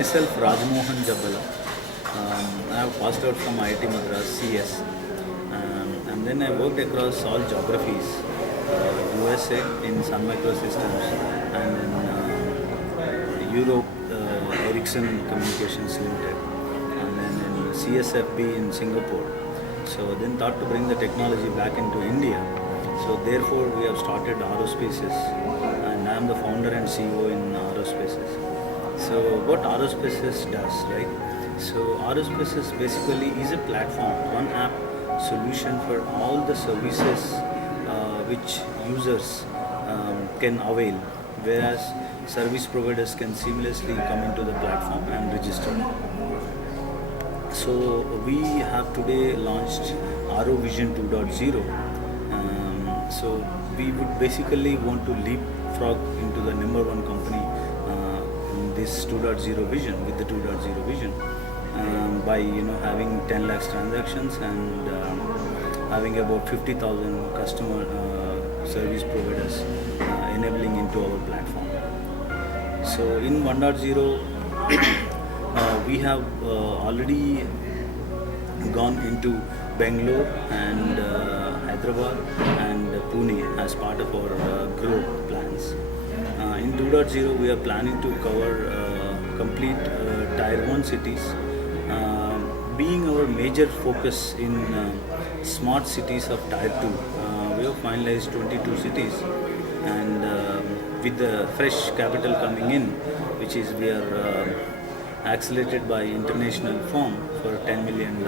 Myself, Rajmohan Jabbala. I have passed out from IIT Madras CS, and then I worked across all geographies, USA in Sun Microsystems, and in Europe, Ericsson Communications Limited, and then in CSFB in Singapore. So then thought to bring the technology back into India. So therefore we have started Aurospaces, and I am the founder and CEO in Aurospaces. So what Aurospaces does, right? So Aurospaces basically is a platform, one app solution for all the services which users can avail, whereas service providers can seamlessly come into the platform and register. So we have today launched Auro-vision 2.0. So we would basically want to leapfrog into the number one company in this 2.0 vision, with the 2.0 vision, by having 10 lakhs transactions and having about 50,000 customer service providers enabling into our platform. So in 1.0 we have already gone into Bangalore and Hyderabad and Pune as part of our growth plans. In 2.0 we are planning to cover complete Tier 1 cities, being our major focus in smart cities of Tier 2. We have finalized 22 cities, and with the fresh capital coming in, which is we are accelerated by international firm for $10 million,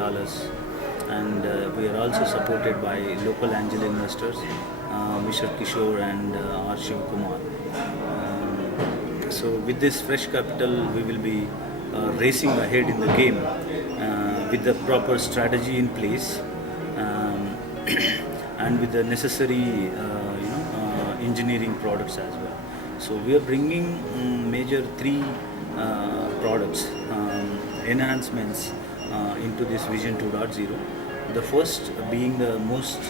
and we are also supported by local angel investors, Mr. Kishore and R. Shiv Kumar. So with this fresh capital we will be racing ahead in the game with the proper strategy in place, and with the necessary engineering products as well. So we are bringing major three products, enhancements into this Vision 2.0. The first being the most,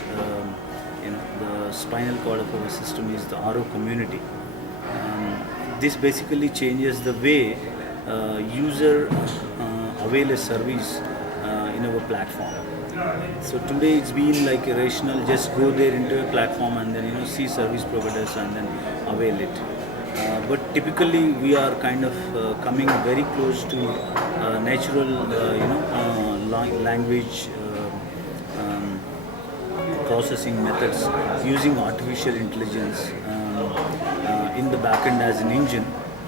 the spinal cord of our system is the Auro community. This basically changes the way user avail a service in our platform. So today it's been like irrational, just go there into a platform and then see service providers and then avail it. But typically we are kind of coming very close to natural language processing methods using artificial intelligence in the backend as an engine,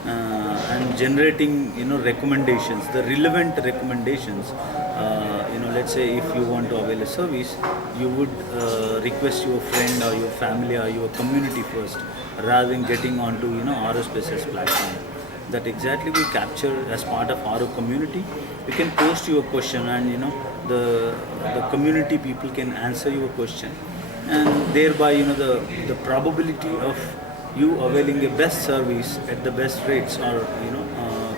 and generating recommendations, the relevant recommendations. Let's say if you want to avail a service, you would request your friend or your family or your community first, rather than getting onto Aurospaces platform. That exactly we capture as part of Auro community. You can post your question, and the community people can answer your question, and thereby the probability of you availing a best service at the best rates or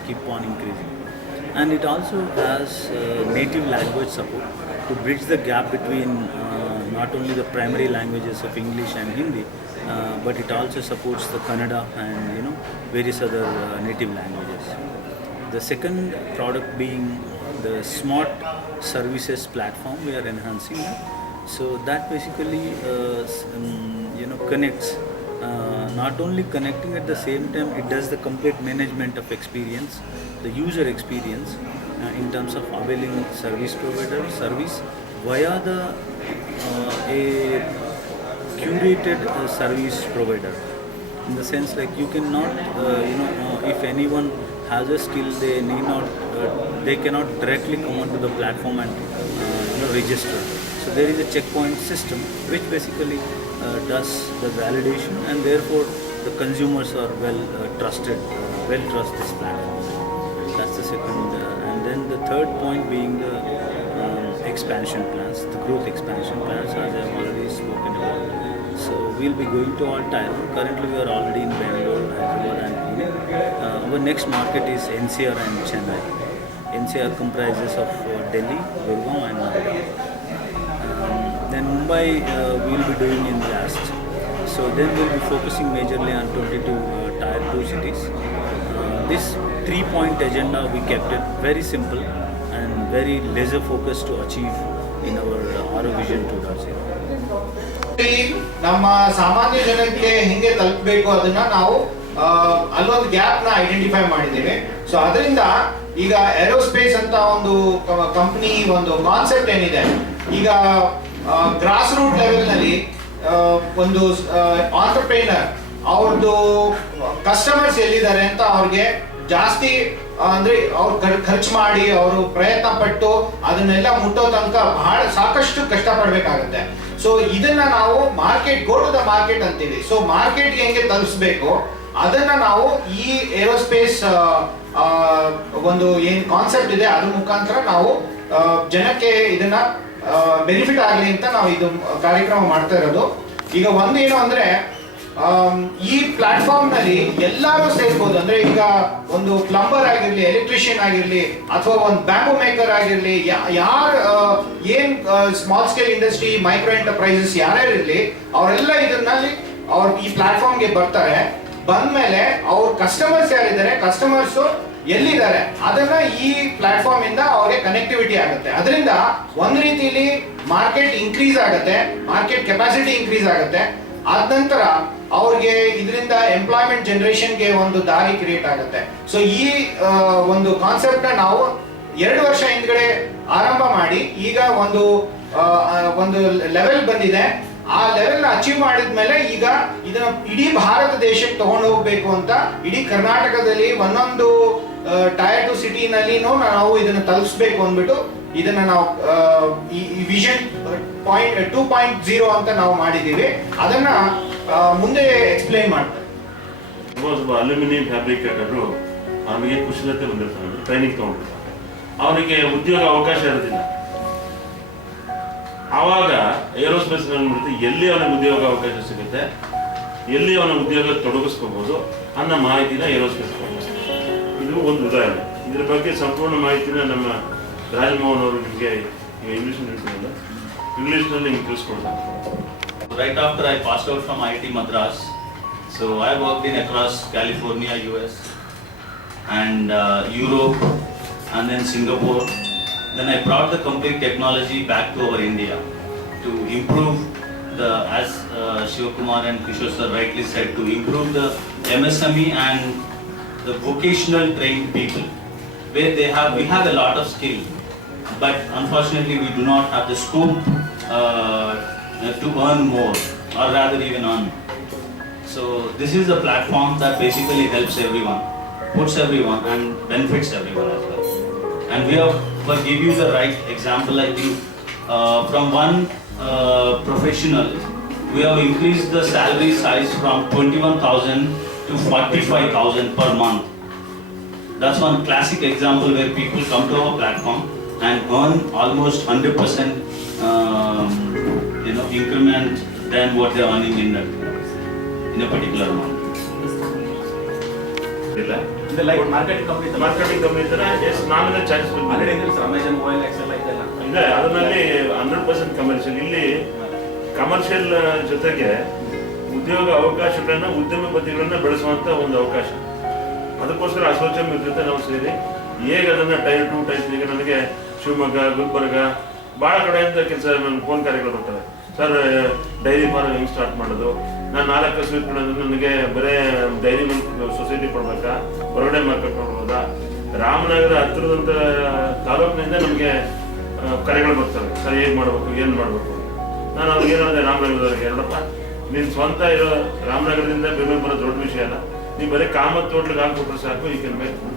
keep on increasing. And it also has native language support to bridge the gap between not only the primary languages of English and Hindi, but it also supports the Kannada and various other native languages. The second product being the smart services platform, we are enhancing that. So that basically connects, not only connecting, at the same time it does the complete management of experience, the user experience in terms of availing service provider service via the a curated service provider. In the sense, like, you cannot if anyone has a skill, they need not they cannot directly come onto the platform and register. So there is a checkpoint system which basically does the validation, and therefore the consumers are well trust this platform. That's the second, and then the third point being the expansion plans, the growth expansion plans, as I have already spoken about. So we'll be going to all Tier 1. Currently we are already in Bangalore, Hyderabad and Pune. Our next market is NCR and Chennai. NCR comprises of Delhi, Gurgaon and Noida. Then Mumbai we will be doing in last. So then we'll be focusing majorly on 22 Tier 2 cities. this 3-point agenda we kept it very simple and very laser focused to achieve in our Auro-vision 2.0. ನಮ್ಮ ಸಾಮಾನ್ಯ ಜನಕ್ಕೆ ಹೆಂಗೆ ತಲುಪಬೇಕು ಅದನ್ನ ನಾವು ಅಲ್ಲೊಂದು gap ನ identify ಮಾಡಿದ್ದೇವೆ. ಸೊ ಅದರಿಂದ ಈಗ ಏರೋಸ್ಪೇಸ್ ಅಂತ ಒಂದು ಕಂಪನಿ ಒಂದು ಕಾನ್ಸೆಪ್ಟ್ ಏನಿದೆ, ಈಗ ಗ್ರಾಸ್ ರೂಟ್ ಲೆವೆಲ್ ನಲ್ಲಿ ಒಂದು ಆಂಟರ್ಪ್ರೈನರ್ ಅವ್ರದ್ದು ಕಸ್ಟಮರ್ಸ್ ಎಲ್ಲಿದ್ದಾರೆ ಅಂತ ಅವ್ರಿಗೆ ಜಾಸ್ತಿ ಅಂದ್ರೆ ಅವ್ರು ಖರ್ಚು ಮಾಡಿ ಅವರು ಪ್ರಯತ್ನ ಪಟ್ಟು ಅದನ್ನೆಲ್ಲ ಮುಟ್ಟೋ ತನಕ ಬಹಳ ಸಾಕಷ್ಟು ಕಷ್ಟ ಪಡ್ಬೇಕಾಗತ್ತೆ. ಸೊ ಇದನ್ನ ನಾವು market, go to the market ಅಂತೀವಿ. ಸೊ ಮಾರ್ಕೆಟ್ಗೆ ಹೆಂಗೆ ತಲುಪಿಸ್ಬೇಕು ಅದನ್ನ ನಾವು ಈ ಏರೋಸ್ಪೇಸ್ ಒಂದು ಏನ್ ಕಾನ್ಸೆಪ್ಟ್ ಇದೆ ಅದ್ರ ಮುಖಾಂತರ ನಾವು ಜನಕ್ಕೆ ಇದನ್ನ ಬೆನಿಫಿಟ್ ಆಗಲಿ ಅಂತ ನಾವು ಇದು ಕಾರ್ಯಕ್ರಮ ಮಾಡ್ತಾ ಇರೋದು. ಈಗ ಒಂದೇನು ಅಂದ್ರೆ ಈ ಪ್ಲಾಟ್ಫಾರ್ಮ್ ನಲ್ಲಿ ಎಲ್ಲರೂ ಸೇರ್ಬೋದು. ಅಂದ್ರೆ ಈಗ ಒಂದು ಪ್ಲಂಬರ್ ಆಗಿರ್ಲಿ, ಎಲೆಕ್ಟ್ರಿಷಿಯನ್ ಆಗಿರ್ಲಿ, ಅಥವಾ ಒಂದು ಬ್ಯಾಂಬೂ ಮೇಕರ್ ಆಗಿರ್ಲಿ, ಯಾರು ಏನ್ small scale industry, micro enterprises ಯಾರ್ಯಾರಿರ್ಲಿ ಅವರೆಲ್ಲ ಇದರಲ್ಲಿ ಅವ್ರು ಈ ಪ್ಲಾಟ್ಫಾರ್ಮ್ಗೆ ಬರ್ತಾರೆ. ಬಂದ್ಮೇಲೆ ಅವ್ರ ಕಸ್ಟಮರ್ಸ್ ಯಾರಿದ್ದಾರೆ, ಕಸ್ಟಮರ್ಸ್ ಎಲ್ಲಿದ್ದಾರೆ ಅದನ್ನ ಈ ಪ್ಲಾಟ್ಫಾರ್ಮ್ ಇಂದ ಅವ್ರಿಗೆ ಕನೆಕ್ಟಿವಿಟಿ ಆಗುತ್ತೆ. ಅದರಿಂದ ಒಂದ್ ರೀತಿಲಿ ಮಾರ್ಕೆಟ್ ಇನ್ಕ್ರೀಸ್ ಆಗುತ್ತೆ, ಮಾರ್ಕೆಟ್ ಕೆಪಾಸಿಟಿ ಇನ್ಕ್ರೀಸ್ ಆಗುತ್ತೆ. ಆದ ನಂತರ ಅವ್ರಿಗೆ ಇದರಿಂದ ಎಂಪ್ಲಾಯ್ಮೆಂಟ್ ಜನರೇಷನ್ಗೆ ಒಂದು ದಾರಿ ಕ್ರಿಯೇಟ್ ಆಗುತ್ತೆ. ಸೊ ಈ ಒಂದು ಕಾನ್ಸೆಪ್ಟ್ ನ ನಾವು 2 ವರ್ಷ ಹಿಂದ್ಗಡೆ ಆರಂಭ ಮಾಡಿ ಈಗ ಒಂದು ಲೆವೆಲ್ ಬಂದಿದೆ. ಆ ಲೆವೆಲ್ ನ ಅಚೀವ್ ಮಾಡಿದ್ಮೇಲೆ ಈಗ ಇದನ್ನ ಇಡೀ ಭಾರತ ದೇಶಕ್ಕೆ ತಗೊಂಡು ಹೋಗ್ಬೇಕು ಅಂತ ಇಡೀ ಕರ್ನಾಟಕದಲ್ಲಿ ಒಂದೊಂದು ಟೈರ್ 2 ಸಿಟಿನಲ್ಲಿನೂ ನಾವು ಇದನ್ನ ತಲುಪಿಸ್ಬೇಕು ಅಂದ್ಬಿಟ್ಟು ಇದನ್ನ ನಾವು ಈ ವಿಷನ್ 2.0 ಅಂತ ನಾವು ಮಾಡಿದ್ದೀವಿ. ಅದನ್ನ ಮುಂದೆ ಎಕ್ಸ್ಪ್ಲೈನ್ ಮಾಡ್ತಾರೆ. ಒಬ್ಬ ಅಲ್ಯೂಮಿನಿಯಂ ಫ್ಯಾಬ್ರಿಕೇಟರು ಅವನಿಗೆ ಕುಶಲತೆ ಬಂದಿರ್ತಾನೆ, ಟ್ರೈನಿಂಗ್ ತಗೊಂಡಿರ್ತಾನೆ, ಅವನಿಗೆ ಉದ್ಯೋಗ ಅವಕಾಶ ಇರೋದಿಲ್ಲ. ಆವಾಗ ಏರೋಸ್ಪೇಸ್ ಎಲ್ಲಿ ಅವನಿಗೆ ಉದ್ಯೋಗ ಅವಕಾಶ ಸಿಗುತ್ತೆ, ಎಲ್ಲಿ ಅವನ ಉದ್ಯೋಗ ತೊಡಗಿಸ್ಕೋಬಹುದು ಅನ್ನೋ ಮಾಹಿತಿನ ಏರೋಸ್ಪೇಸ್ ಕೊಡ್ತಾರೆ. ಇದು ಒಂದು ಉದಾಹರಣೆ. ಇದ್ರ ಬಗ್ಗೆ ಸಂಪೂರ್ಣ ಮಾಹಿತಿನ ನಮ್ಮ ರಾಜಮೋಹನ್ ಅವರು ನಿಮಗೆ ಇಂಗ್ಲಿಷ್ನಲ್ಲಿ ನಿಮ್ಗೆ ತಿಳಿಸ್ಕೊಡ್ತಾರೆ. Right after I passed out from IIT Madras, so I worked in across California, US, and Europe, and then Singapore. Then I brought the complete technology back to our India to improve the, as Shivakumar and Kishore sir rightly said, to improve the MSME and the vocational trained people, where we have a lot of skill, but unfortunately we do not have the scope to earn more, or rather even earn. So this is a platform that basically helps everyone, puts everyone and benefits everyone as well. And we have, for give you the right example, I think from one professional, we have increased the salary size from 21,000 to 45,000 per month. That's one classic example where people come to our platform and earn almost 100% increment than what they are earning in a particular month. like marketing company ತರ nominal charges Amazon mobile excel ಇದೆ. ಅದರಲ್ಲಿ 100% commercial. ಇಲ್ಲಿ commercial ಜೊತೆಗೆ ಉದ್ಯೋಗ ಅವಕಾಶಗಳನ್ನ, ಉದ್ಯಮಪತಿಗಳನ್ನ ಬೆಳೆಸುವಂತ ಒಂದು ಅವಕಾಶ. ಅದಕ್ಕೋಸ್ಕರ ಅಸೋಸಿಯೇಷನ್ ಜೊತೆ ನಾವು ಸೇರಿ ಹೇಗೆ ಅದನ್ನ ಟೈರ್ 2 ಟೈರ್ 3 ಈಗ ನನಗೆ ಶಿವಮೊಗ್ಗ, ಗುಲ್ಬರ್ಗ ಬಹಳ ಕಡೆಯಿಂದ ಕೆಲಸ ಫೋನ್ ಕಾರ್ಯಗಳು ಬರ್ತಾರೆ. ಸರ್ ಡೈರಿ ಫಾರ್ಮ್ ಹೆಂಗ್ ಸ್ಟಾರ್ಟ್ ಮಾಡೋದು, ನಾನು 4 ವರ್ಷ ಇಟ್ಕೊಳ್ಳೋದು, ನನಗೆ ಬರೇ ಡೈರಿ ಸೊಸೈಟಿ ಕೊಡ್ಬೇಕಾ, ಹೊರಗಡೆ ಮಾರ್ಕೆಟ್ ಮಾಡ್ಬೋದಾ? ರಾಮನಗರ ಹತ್ತಿರದಂತ ತಾಲೂಕಿನಿಂದ ನಮಗೆ ಕರೆಗಳು ಬರ್ತವೆ. ಸರ್ ಹೇಗೆ ಮಾಡ್ಬೇಕು, ಏನು ಮಾಡ್ಬೇಕು? ನಾನು ಅವ್ರಿಗೆ ಏನಾದ್ರೆ ರಾಮನಗರದವ್ರಿಗೆ, ನೋಡಪ್ಪ ನೀನು ಸ್ವಂತ ಇರೋ ರಾಮನಗರದಿಂದ ಬೆಂಗಳೂರು ಬರೋ ದೊಡ್ಡ ವಿಷಯ ಅಲ್ಲ, ನೀವು ಬರೀ ಕಾಮತ್ ಹೋಟ್ಲಿಗೆ ಹಾಕ್ಬಿಟ್ರೆ ಸಾಕು, ಈ ಕೆಲ್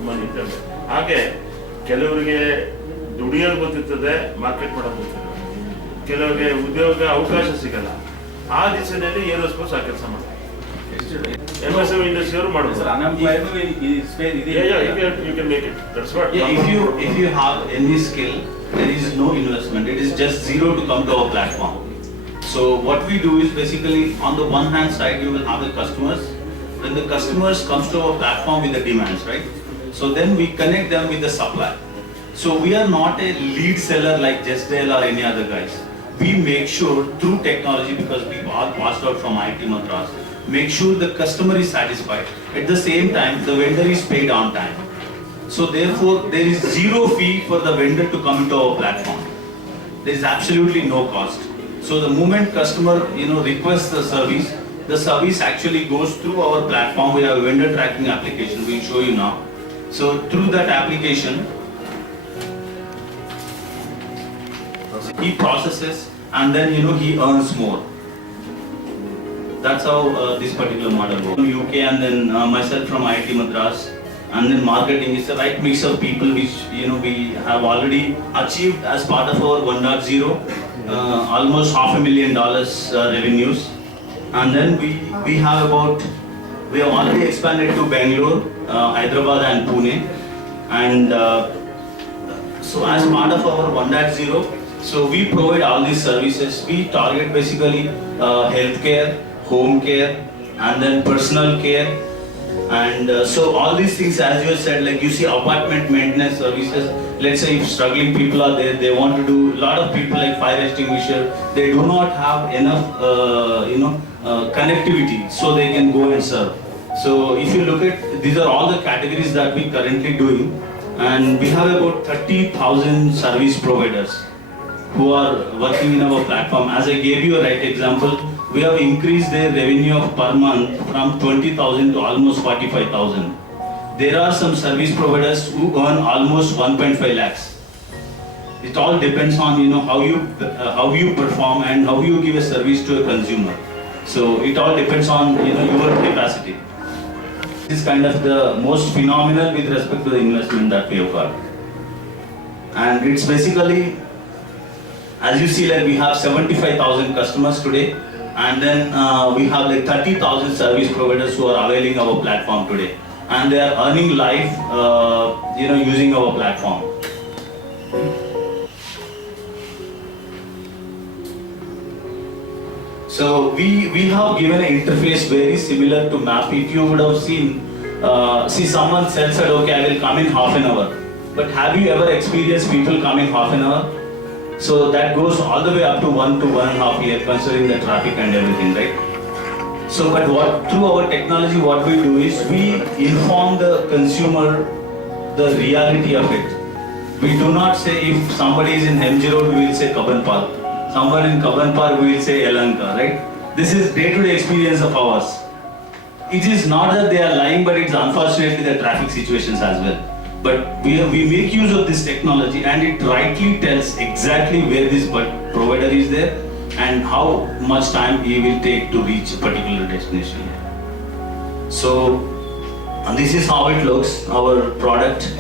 ಮನಿ ಅಂತ ಹೇಳಿ. ಹಾಗೆ ಕೆಲವರಿಗೆ ದುಡಿಯೋದು ಗೊತ್ತಿರ್ತದೆ, ಮಾರ್ಕೆಟ್ ಮಾಡೋದು ಗೊತ್ತಿರ್ತದೆ, ಕೆಲವರಿಗೆ ಉದ್ಯೋಗ ಅವಕಾಶ ಸಿಗಲ್ಲ. ಆ ದಿಸೆಯಲ್ಲಿ ಏರೋಸ್ಪೇಸ್ ಆ ಕೆಲಸ ಮಾಡ್ತಾರೆ. MSME industry ಅವರು ಮಾಡ್ತಾರೆ. If you have any skill, there is no investment. It is just zero to come to our platform. So what we do is basically, on the one hand side, you will have the customers. When the customers comes to our platform with the demands, right? So then we connect them with the supply. So we are not a lead seller like Justdale or any other guys. We make sure through technology, because we all passed out from IIT Madras, make sure the customer is satisfied. At the same time, the vendor is paid on time. So therefore, there is zero fee for the vendor to come into our platform. There is absolutely no cost. So the moment customer requests the service actually goes through our platform. We have a vendor tracking application. We'll show you now. So through that application, he processes and then he earns more. That's how this particular model works. From UK and then myself from IIT Madras, and then marketing is the right mix of people which we have already achieved as part of our 1.0 almost $500,000 revenues, and then we have already expanded to Bangalore, Hyderabad and Pune, and so as part of our 1.0, so we provide all these services. We target basically healthcare, home care, and then personal care, and so all these things, as you said, like you see apartment maintenance services. Let's say if struggling people are there, they want to do, a lot of people like fire extinguisher, they do not have enough connectivity so they can go and serve. So if you look at, these are all the categories that we currently doing, and we have about 30,000 service providers who are working in our platform. As I gave you a right example, we have increased their revenue per month from 20,000 to almost 45,000. There are some service providers who earn almost 1.5 lakhs. It all depends on how you perform and how you give a service to a consumer. So it all depends on your capacity. This is kind of the most phenomenal with respect to the investment that we have got. And it's basically, as you see, like we have 75,000 customers today, and then we have like 30,000 service providers who are availing our platform today, and they are earning life, using our platform. So we have given an interface very similar to map. If you would have seen, someone said, okay, I will come in half an hour. But have you ever experienced people coming half an hour? So that goes all the way up to 1 to 1.5 years, considering the traffic and everything, right? So, but through our technology, what we do is we inform the consumer the reality of it. We do not say if somebody is in MG Road, we will say Kaban Park. Somewhere in Kaban Park, we will say Elanka, right? This is day-to-day experience of ours. It is not that they are lying, but it's unfortunately the traffic situations as well. But we make use of this technology, and it rightly tells exactly where this provider is there and how much time he will take to reach a particular destination. So this is how it looks, our product.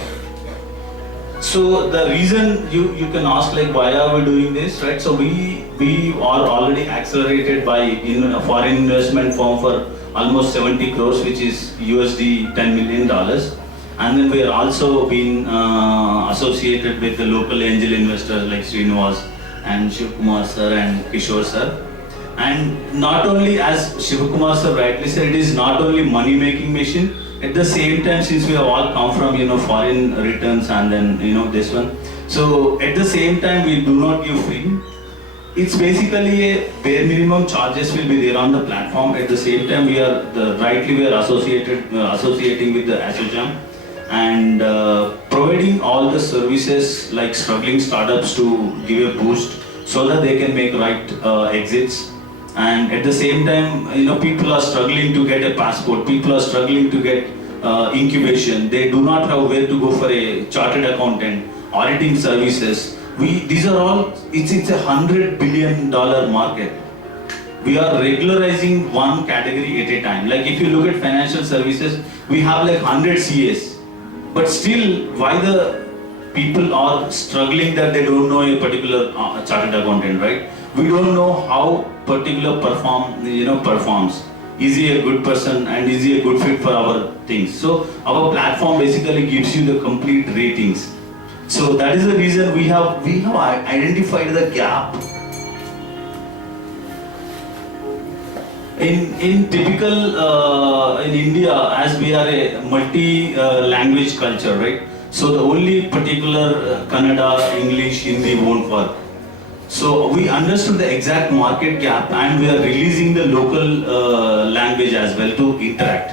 So the reason you can ask, like, why are we doing this, right? So we are already accelerated by a foreign investment firm for almost 70 crores, which is USD $10 million. And then we are also been associated with the local angel investors like Srinivas and Shivkumar sir and Kishore sir. And not only, as Shivkumar sir rightly said, it is not only money making machine. At the same time, since we have all come from foreign returns and then this one, so at the same time we do not give free. It's basically a bare minimum charges will be there on the platform. At the same time, we are associating with the ASSOCHAM and providing all the services like struggling startups to give a boost so that they can make right exits. And at the same time, people are struggling to get a passport, people are struggling to get incubation, they do not have where to go for a chartered accountant, auditing services. These are all, it's a $100 billion market. We are regularizing one category at a time. Like if you look at financial services, we have like 100 CAs. But still, why the people are struggling that they don't know a particular chartered accountant, right? We don't know how particular performs. Is he a good person and is he a good fit for our things? So our platform basically gives you the complete ratings. So that is the reason we have identified the gap. In typical in India, as we are a multi-language culture, right? So the only particular Kannada, English, Hindi won't work. So we understood the exact market gap and we are releasing the local language as well to interact.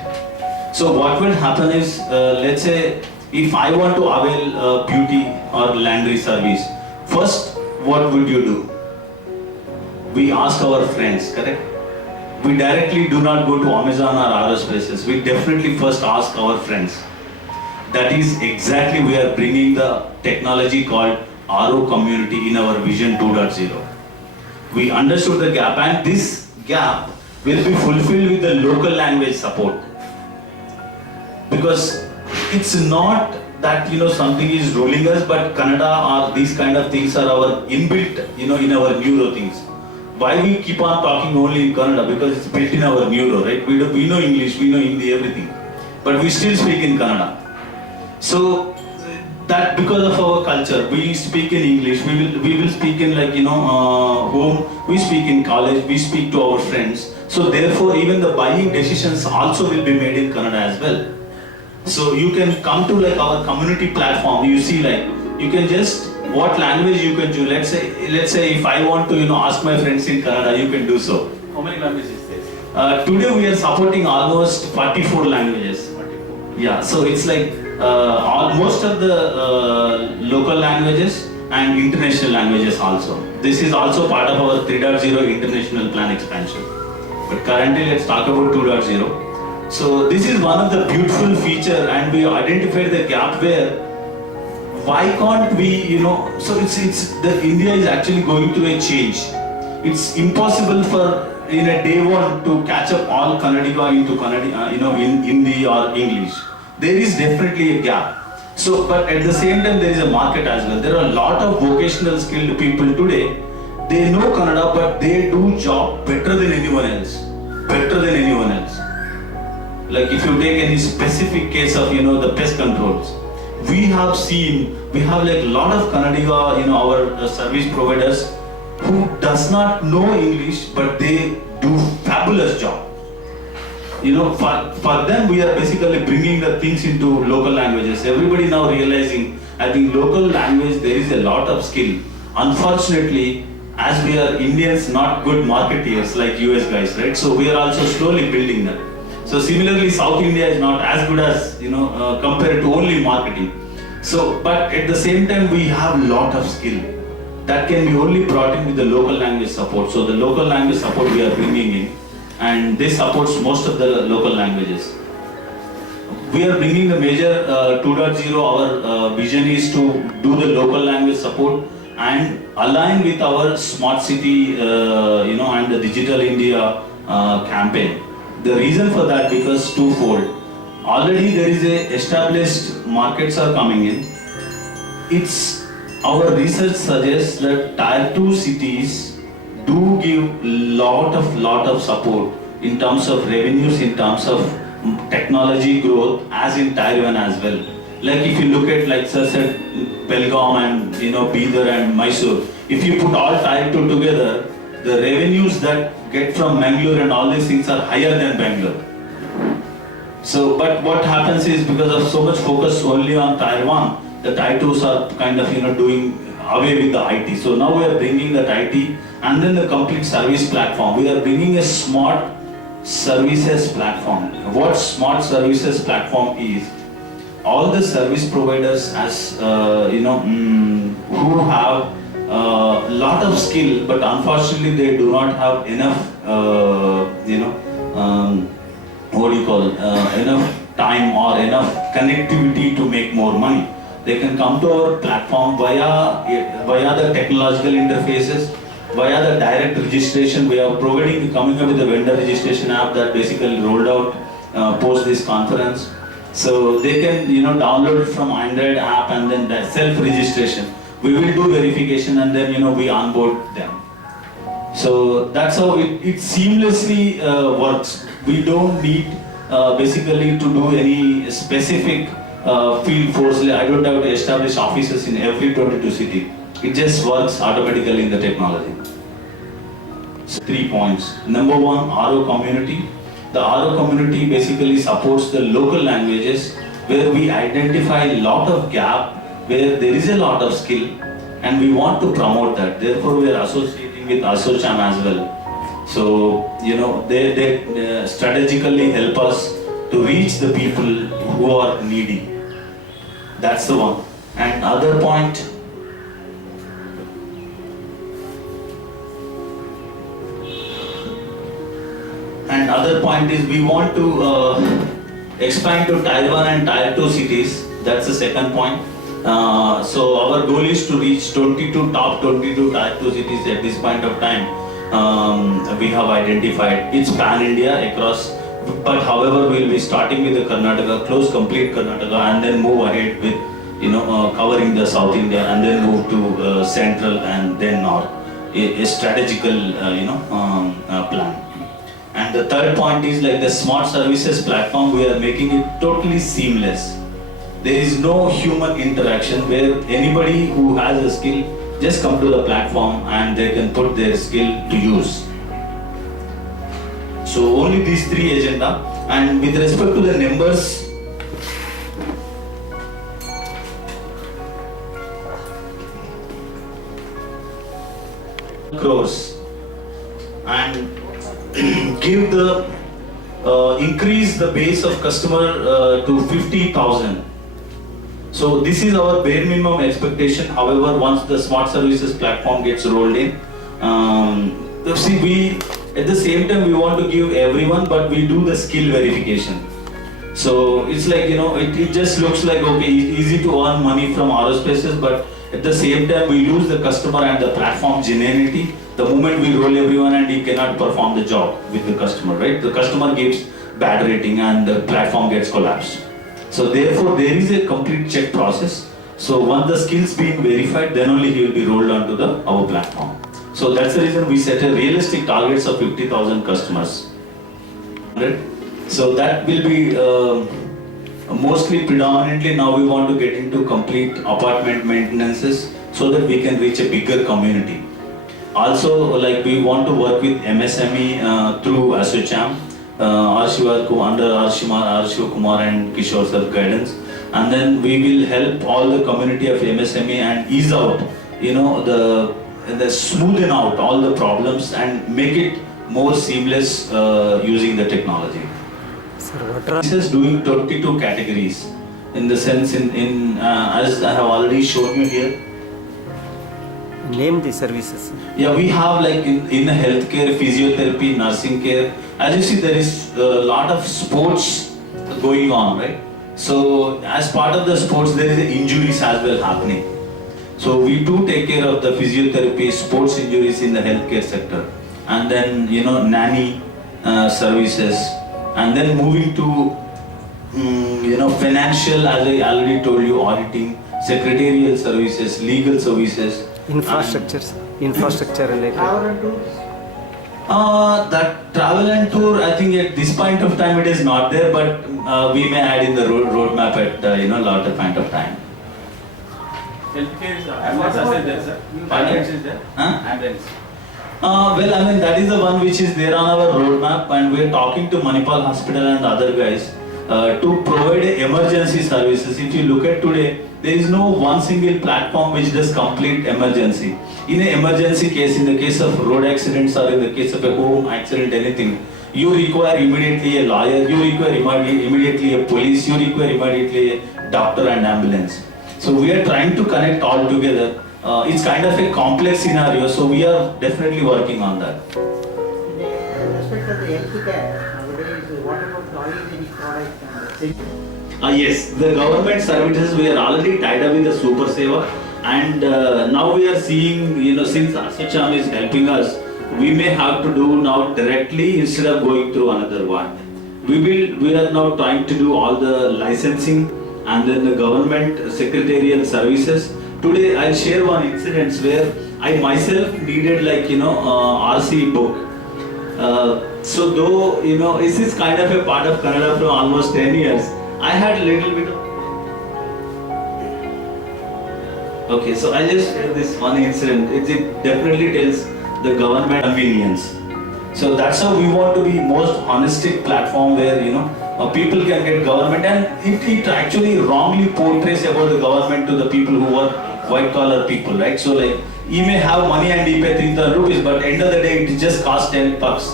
So what will happen is, let's say if I want to avail beauty or laundry service, first what would you do? We ask our friends, correct? We directly do not go to Amazon or Aurospaces. We definitely first ask our friends. That is exactly we are bringing the technology called Auro community in our Vision 2.0. We understood the gap and this gap will be fulfilled with the local language support. Because it's not that something is ruling us, but Kannada or these kind of things are our inbuilt in our neuro things. Why we keep on talking only in Kannada? Because it's built in our neuro, right? We know English, we know Hindi, everything, but we still speak in Kannada. So that because of our culture, we speak in English. We will speak in home. We speak in college. We speak to our friends. So therefore, even the buying decisions also will be made in Kannada as well. So you can come to our community platform. You see you can just what language you can choose. Let's say if I want to ask my friends in Kannada, you can do so. How many languages is there? Today we are supporting almost 44 languages. 44. Yeah, so it's most of the local languages and international languages also. This is also part of our 3.0 international plan expansion. But currently let's talk about 2.0. So this is one of the beautiful feature and we identified the gap where why can't we, so it's the India is actually going through a change. It's impossible for in a day one to catch up all Kannadiga into Kannada, in Hindi or English. There is definitely a gap. So, but at the same time, there is a market as well. There are a lot of vocational skilled people today. They know Kannada, but they do job better than anyone else. Better than anyone else. Like if you take any specific case of, the pest controls, we have a lot of Kannadiga, our service providers who does not know English, but they do fabulous job. For them, we are basically bringing the things into local languages. Everybody now realizing, I think local language, there is a lot of skill. Unfortunately, as we are Indians, not good marketeers like US guys, right? So we are also slowly building that. So similarly, South India is not as good as, compared to only marketing. So, but at the same time, we have a lot of skill that can be only brought in with the local language support. So the local language support we are bringing in, and this supports most of the local languages. We are bringing the major 2.0, our vision is to do the local language support and align with our smart city, and the digital India campaign. The reason for that because twofold. Already there is a established markets are coming in. Our research suggests that tier 2 cities do give lot of support in terms of revenues, in terms of technology growth, as in tier 1 as well. Like if you look at, like sir said, Belgaum and Bidar and Mysore, if you put all tier 2 together, the revenues that get from Bangalore and all these things are higher than Bangalore. So, but what happens is because of so much focus only on tier 1, the tier 2s are kind of doing away with the IT. So now we are bringing that IT and then the complete service platform. We are bringing a smart services platform. What smart services platform is? All the service providers as who have lot of skill, but unfortunately they do not have enough enough time or enough connectivity to make more money. They can come to our platform via the technological interfaces, via the direct registration. We are coming up with a vendor registration app that basically rolled out post this conference. So they can download it from Android app and then the self-registration. We will do verification and then we onboard them. So that's how it seamlessly works. We don't need basically to do any specific field force. I don't have to establish offices in every 22 city. It just works automatically in the technology. So 3 points. Number 1, Auro community. The Auro community basically supports the local languages where we identify a lot of gap, where there is a lot of skill, and we want to promote that. Therefore, we are associating with ASSOCHAM as well. So, they strategically help us to reach the people who are needy. That's the one. And other point, is we want to expand to Tier 1 and Tier 2 cities. That's the second point. So our goal is to reach top 22 Tier 2 cities at this point of time. We have identified. It's pan-India across, but however we'll be starting with the Karnataka, close complete Karnataka, and then move ahead with covering the South India, and then move to Central and then North. A strategical plan. And the third point is like the smart services platform, we are making it totally seamless. There is no human interaction where anybody who has a skill just come to the platform and they can put their skill to use. So only these three agenda. And with respect to the numbers, crores and give the increase the base of customer to 50,000. So this is our bare minimum expectation. However, once the smart services platform gets rolled in, we at the same time we want to give everyone, but we do the skill verification. So it's like it just looks like okay, easy to earn money from Aurospaces, but at the same time we lose the customer and the platform genuinity. The moment we roll everyone and he cannot perform the job with the customer, right? The customer gives bad rating and the platform gets collapsed. So therefore there is a complete check process. So once the skills being verified, then only he will be rolled onto our platform. So that's the reason we set a realistic targets of 50,000 customers. Right? So that will be mostly predominantly now we want to get into complete apartment maintenances so that we can reach a bigger community. Also, like we want to work with MSME through ASSOCHAM, under R. Shivakumar and Kishore sir guidance, and then we will help all the community of MSME and ease out, the smoothen out all the problems and make it more seamless using the technology. This is doing 22 categories in the sense as I have already shown you here. Name the services. Yeah, we have like in healthcare, physiotherapy, nursing care. As you see, there is a lot of sports going on, right? So as part of the sports, there is injuries as well happening. So we do take care of the physiotherapy, sports injuries in the healthcare sector, and then nanny services, and then moving to financial, as I already told you, auditing, secretarial services, legal services. Infrastructure related. That travel and tour, I think at this point of time it is not there, but we may add in the roadmap at later point of time. Healthcare is there, sir. Finance is there. Ambulance. Well, I mean that is the one which is there on our roadmap, and we are talking to Manipal Hospital and other guys to provide emergency services. If you look at today, there is no one single platform which does complete emergency. In an emergency case, in the case of road accidents or in the case of a home accident, anything, you require immediately a lawyer, you require immediately a police, you require immediately a doctor and ambulance. So we are trying to connect all together. It's kind of a complex scenario, so we are definitely working on that. In respect of the healthcare, nowadays, what about the oil product? Yes, the government services, we are already tied up with the Super Seva, and now we are seeing, since ASSOCHAM is helping us, we may have to do now directly instead of going through another one. We are now trying to do all the licensing and then the government secretarial services. Today I'll share one incident where I myself needed RC book. So though, this is kind of a part of Kannada from almost 10 years, I had a little bit of... Okay, so I just share this one incident. It definitely tells the government convenience. So that's how we want to be most holistic platform where, people can get government, and it actually wrongly portrays about the government to the people who are white collar people, right? So like he may have money and he pay 3,000 rupees, but end of the day it just costs 10 bucks.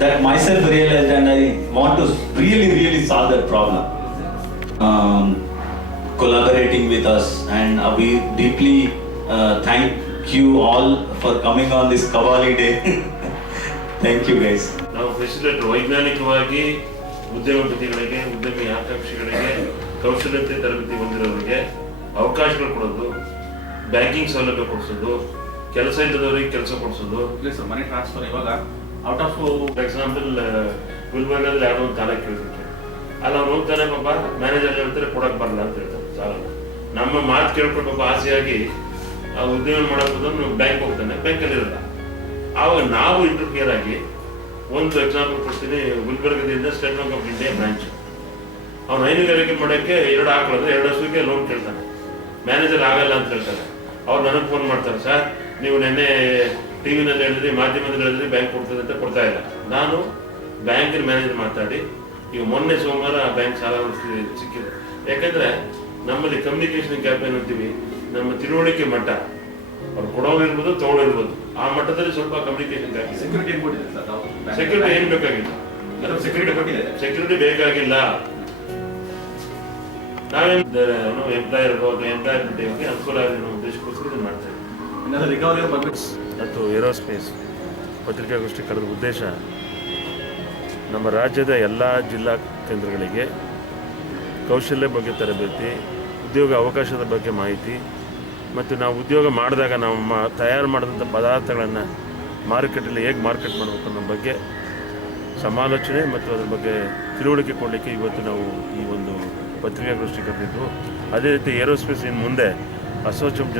That myself realized, and I want to really solve that problem. Collaborating with us, and we deeply thank you all for coming on this Kavali day. Thank you guys. ನಾವು facilitator ವೈಜ್ಞಾನಿಕವಾಗಿ ಉದ್ಯಮಪತಿಗಳಿಗೆ, ಉದ್ಯಮಿ ಆಕಾಂಕ್ಷಿಗಳಿಗೆ, ಕೌಶಲ್ಯತೆ ತರಬೇತಿ ಹೊಂದಿರೋರಿಗೆ ಅವಕಾಶಗಳು ಕೊಡೋದು, banking ಸೌಲಭ್ಯ ಕೊಡಿಸೋದು, ಕೆಲಸ ಇಲ್ಲದವರಿಗೆ ಕೆಲಸ ಕೊಡಿಸೋದು. ಇಲ್ಲ ಸರ್, ಮನಿ ಟ್ರಾನ್ಸ್ಫರ್ ಇವಾಗ ಔಟ್ ಆಫ್ ಫಾರ್ ಎಕ್ಸಾಂಪಲ್ ಗುಲ್ಬರ್ಗದಲ್ಲಿ ಯಾರೋ ಒಂದು ತಾಲೂಕು ಕೇಳ್ತಿರ್ತಾರೆ, ಅಲ್ಲಿ ಅವ್ರು ಹೋಗ್ತಾನೆ ಪಾಪ, ಮ್ಯಾನೇಜರ್ ಹೇಳ್ತಾರೆ ಕೊಡಕ್ಕೆ ಬರಲ್ಲ ಅಂತ ಹೇಳ್ತಾರೆ. ಸಾಲ ನಮ್ಮ ಮಾತು ಕೇಳ್ಕೊಂಡು ಪಾಪ ಆಸೆಯಾಗಿ ಆ ಉದ್ಯಮ ಮಾಡೋದನ್ನು ಬ್ಯಾಂಕ್ ಹೋಗ್ತಾನೆ, ಬ್ಯಾಂಕಲ್ಲಿ ಇರಲ್ಲ. ಆವಾಗ ನಾವು ಇಂಟರ್ಫಿಯರ್ ಆಗಿ ಒಂದು ಎಕ್ಸಾಂಪಲ್ ಕೊಡ್ತೀನಿ. ಗುಲ್ಬರ್ಗದಿಂದ State Bank of India branch, ಅವ್ನು ಹೈನುಗಾರಿಕೆ ಮಾಡೋಕ್ಕೆ 2 ಆಕಳಂದ್ರೆ 2 ವರ್ಷಕ್ಕೆ ಲೋನ್ ಕೇಳ್ತಾನೆ. ಮ್ಯಾನೇಜರ್ ಆಗಲ್ಲ ಅಂತ ಹೇಳ್ತಾರೆ. ಅವ್ರು ನನಗೆ ಫೋನ್ ಮಾಡ್ತಾರೆ, ಸರ್ ನೀವು ನೆನ್ನೆ ಟಿವಿನಲ್ಲಿ ಹೇಳಿದ್ರಿ, ಮಾಧ್ಯಮದಲ್ಲಿ ಹೇಳಿದ್ರಿ ಬ್ಯಾಂಕ್ ಕೊಡ್ತದೆ ಅಂತ ಕೊಡ್ತಾ ಇಲ್ಲ. ನಾನು ಬ್ಯಾಂಕಿನ ಮ್ಯಾನೇಜರ್ ಮಾತಾಡಿ ಈಗ ಮೊನ್ನೆ ಸೋಮವಾರ ಬ್ಯಾಂಕ್ ಸಾಲ ಸಿಕ್ಕಿದೆ. ಯಾಕಂದ್ರೆ ನಮ್ಮಲ್ಲಿ ಕಮ್ಯುನಿಕೇಶನ್ ಗ್ಯಾಪ್ ಏನಂತೀವಿ, ನಮ್ಮ ತಿಳುವಳಿಕೆ ಮಟ್ಟ, ಅವ್ರು ಕೊಡೋರಿರ್ಬೋದು ತಗೊಳ್ಳೋರ್ಬೋದು, ಆ ಮಟ್ಟದಲ್ಲಿ ಸ್ವಲ್ಪ ಕಮ್ಯುನಿಕೇಶನ್ ಗ್ಯಾಪ್ ಇದೆ. ಸೆಕ್ಯೂರಿಟಿ ಏನು ಕೊಟ್ಟಿದೆ ಸರ್? ಸೆಕ್ಯೂರಿಟಿ ಏನು ಬೇಕಾಗಿಲ್ಲ, ಸೆಕ್ಯೂರಿಟಿ ಕೊಟ್ಟಿದೆ. ಸೆಕ್ಯೂರಿಟಿ ಬೇಕಾಗಿಲ್ಲ. ನಾವೇನು ಎಂಪ್ಲಾಯರ್ ಎಂಪ್ಲಾಯಬಿಲಿಟಿ ಅನುಕೂಲ ಆಗೋ ಉದ್ದೇಶಕ್ಕೋಸ್ಕರ ಇದನ್ನು ಮಾಡ್ತಾ ಇದ್ದೀವಿ. ರಿಕವರಿ ಬಗ್ಗೆ ಮತ್ತು ಏರೋಸ್ಪೇಸ್ ಪತ್ರಿಕಾಗೋಷ್ಠಿ ಕರೆದ ಉದ್ದೇಶ, ನಮ್ಮ ರಾಜ್ಯದ ಎಲ್ಲ ಜಿಲ್ಲಾ ಕೇಂದ್ರಗಳಿಗೆ ಕೌಶಲ್ಯ ಬಗ್ಗೆ ತರಬೇತಿ, ಉದ್ಯೋಗ ಅವಕಾಶದ ಬಗ್ಗೆ ಮಾಹಿತಿ, ಮತ್ತು ನಾವು ಉದ್ಯೋಗ ಮಾಡಿದಾಗ ನಾವು ತಯಾರು ಮಾಡಿದಂಥ ಪದಾರ್ಥಗಳನ್ನು ಮಾರುಕಟ್ಟೆಯಲ್ಲಿ ಹೇಗೆ ಮಾರ್ಕೆಟ್ ಮಾಡಬೇಕು ಅನ್ನೋ ಬಗ್ಗೆ ಸಮಾಲೋಚನೆ ಮತ್ತು ಅದ್ರ ಬಗ್ಗೆ ತಿಳುವಳಿಕೆ ಕೊಡಲಿಕ್ಕೆ ಇವತ್ತು ನಾವು ಈ ಒಂದು ಪತ್ರಿಕಾಗೋಷ್ಠಿ ಕರೆದಿದ್ದು. ಅದೇ ರೀತಿ ಏರೋಸ್ಪೇಸ್ ಇನ್ನು ಮುಂದೆ ಅಸೋಚಮ್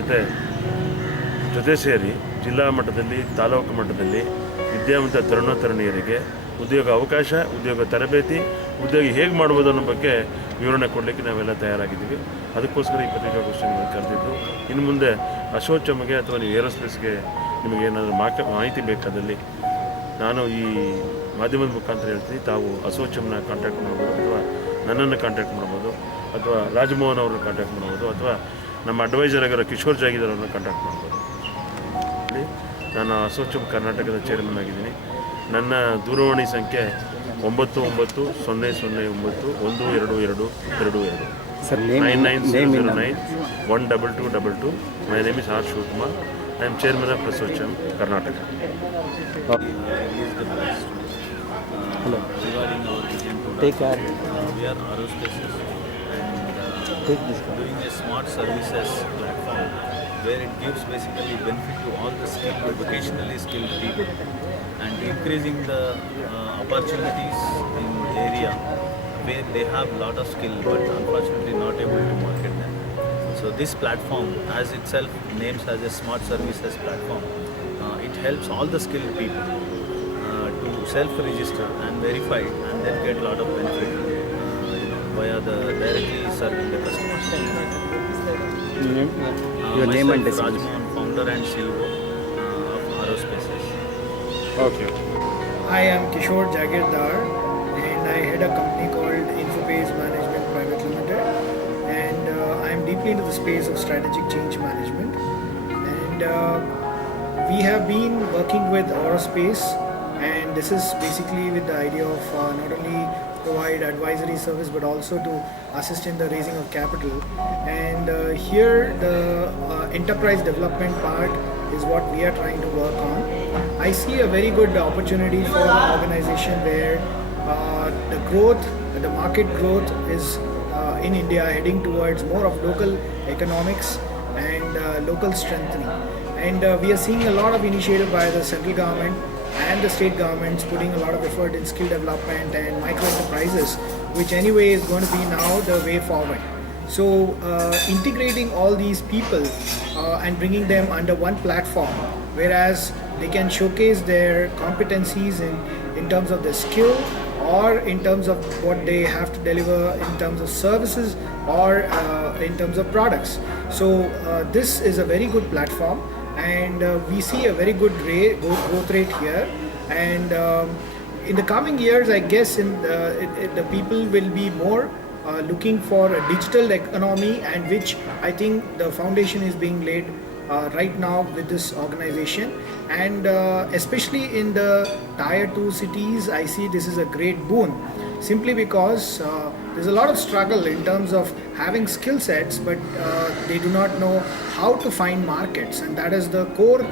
ಜೊತೆ ಸೇರಿ ಜಿಲ್ಲಾ ಮಟ್ಟದಲ್ಲಿ, ತಾಲೂಕು ಮಟ್ಟದಲ್ಲಿ ವಿದ್ಯಾವಂತ ತರುಣಿಯರಿಗೆ ಉದ್ಯೋಗ ಅವಕಾಶ, ಉದ್ಯೋಗ ತರಬೇತಿ, ಉದ್ಯೋಗ ಹೇಗೆ ಮಾಡ್ಬೋದು ಅನ್ನೋ ಬಗ್ಗೆ ವಿವರಣೆ ಕೊಡಲಿಕ್ಕೆ ನಾವೆಲ್ಲ ತಯಾರಾಗಿದ್ದೀವಿ. ಅದಕ್ಕೋಸ್ಕರ ಈ ಪತ್ರಿಕಾಗೋಷ್ಠಿಯನ್ನು ಕರೆದಿದ್ದು. ಇನ್ನು ಮುಂದೆ ಅಸೋಚಮ್ಗೆ ಅಥವಾ ನೀವು ಏರೋಸ್ಪೇಸ್ಗೆ ನಿಮಗೇನಾದರೂ ಮಾಹಿತಿ ಬೇಕಾದಲ್ಲಿ ನಾನು ಈ ಮಾಧ್ಯಮದ ಮುಖಾಂತರ ಹೇಳ್ತೀನಿ. ತಾವು ಅಸೋಚಮ್ನ ಕಾಂಟ್ಯಾಕ್ಟ್ ಮಾಡ್ಬೋದು, ಅಥವಾ ನನ್ನನ್ನು ಕಾಂಟ್ಯಾಕ್ಟ್ ಮಾಡ್ಬೋದು, ಅಥವಾ ರಾಜಮೋಹನ್ ಅವ್ರನ್ನ ಕಾಂಟ್ಯಾಕ್ಟ್ ಮಾಡ್ಬೋದು, ಅಥವಾ ನಮ್ಮ ಅಡ್ವೈಸರ್ ಆಗಿರೋ ಕಿಶೋರ್ ಜಾಗೀದಾರ್ ಅವ್ರನ್ನ ಕಾಂಟ್ಯಾಕ್ಟ್ ಮಾಡ್ಬೋದು. ನಾನು ಅಸೋಚಮ್ ಕರ್ನಾಟಕದ ಚೇರ್ಮನ್ ಆಗಿದ್ದೀನಿ. ನನ್ನ ದೂರವಾಣಿ ಸಂಖ್ಯೆ 9900091222. Sir, name 9909122222. My name is R. Shivkumar. I am chairman of Aurospaces Karnataka. Hello. Regarding our vision product, Take care. We are Aurospaces and Take this one. doing a smart services platform where it gives basically benefit to all the vocationally skilled people and increasing the opportunities in area where they have lot of skill but unfortunately not able to market them. So this platform, as itself names as a smart services platform, it helps all the skilled people to self-register and verify and then get lot of benefit via the directly serving the customers. Your name and myself, designation. Rajmohan, founder and CEO of Aurospaces. Okay. I am Kishore Jagirdar and I head a company called Aurospaces Management Private Limited, and I am deeply into the space of strategic change management, and we have been working with Aurospace, and this is basically with the idea of not only provide advisory service but also to assist in the raising of capital, and here the enterprise development part is what we are trying to work on. I see a very good opportunity for the organization where the growth, the market growth is in India heading towards more of local economics and local strengthening, and we are seeing a lot of initiative by the central government and the state governments putting a lot of effort in skill development and micro enterprises, which anyway is going to be now the way forward. So integrating all these people and bringing them under one platform, whereas they can showcase their competencies in terms of their skill or in terms of what they have to deliver in terms of services or in terms of products. So this is a very good platform, and we see a very good growth rate here, and in the coming years I guess the people will be more looking for a digital economy, and which I think the foundation is being laid right now with this organization. And especially in the tier 2 cities, I see this is a great boon, simply because there's a lot of struggle in terms of having skill sets, but they do not know how to find markets, and that is the core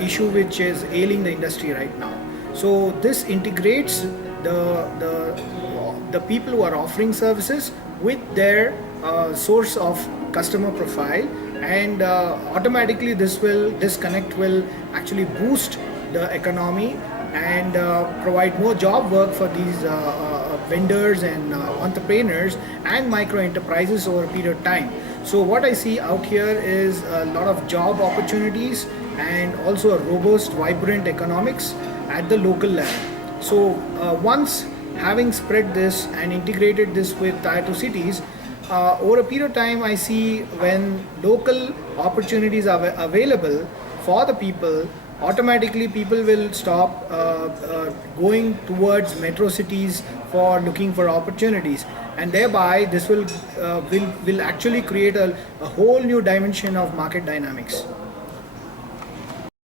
issue which is ailing the industry right now. So this integrates the people who are offering services with their source of customer profile, and automatically this connect will actually boost the economy and provide more job work for these vendors and entrepreneurs and micro enterprises over a period of time. So what I see out here is a lot of job opportunities and also a robust, vibrant economics at the local level. So once having spread this and integrated this with tier 2 cities, over a period of time, I see when local opportunities are available for the people, automatically people will stop going towards metro cities for looking for opportunities, and thereby this will actually create a whole new dimension of market dynamics.